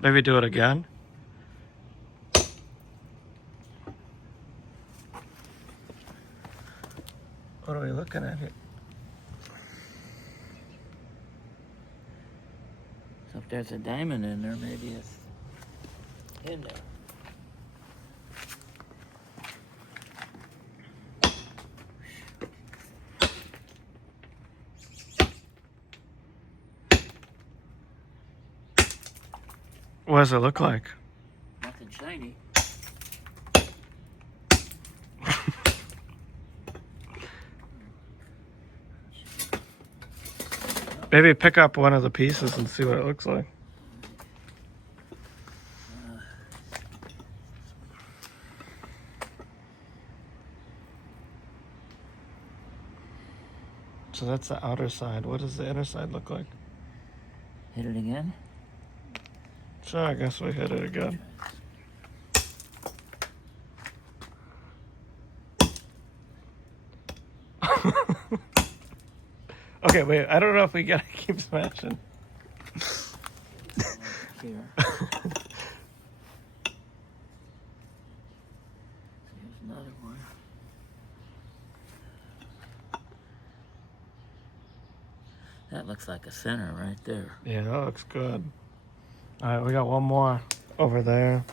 Maybe do it again. What are we looking at here? So if there's a diamond in there, maybe it's in there. What does it look like? Nothing shiny. Maybe pick up one of the pieces and see what it looks like. So that's the outer side. What does the inner side look like? Hit it again? Sure, I guess we hit it again. Okay, wait. I don't know if we gotta keep smashing. Here. Here's another one. That looks like a center right there. Yeah, that looks good. All right, we got one more over there.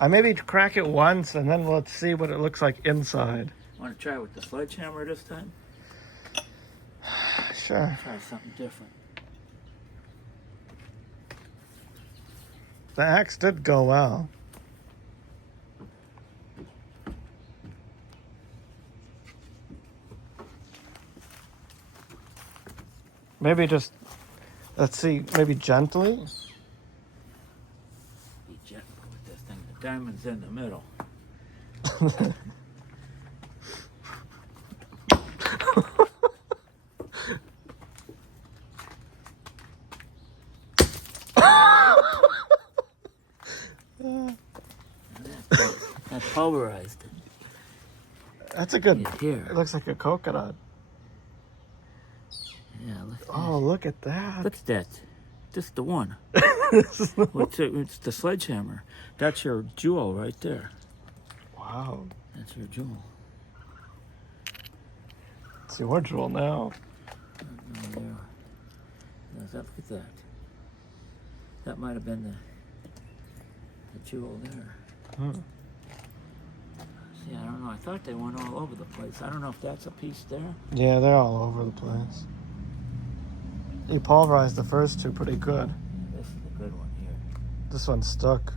I maybe crack it once and then let's see what it looks like inside. Want to try with the sledgehammer this time? Sure. Try something different. The axe did go well. Maybe just, let's see, maybe gently. Be gentle with this thing. The diamond's in the middle. That pulverized it. That's a good, Here. it looks like a coconut. Yeah, look at Oh, look at that. Look at that. Just the one. It's the sledgehammer. That's your jewel right there. Wow. That's your jewel. It's your jewel now. There. Look at that. That might have been the jewel there. Hmm. See, I don't know. I thought they went all over the place. I don't know if that's a piece there. Yeah, they're all over the place. You pulverized the first two pretty good. This is the good one here. This one stuck.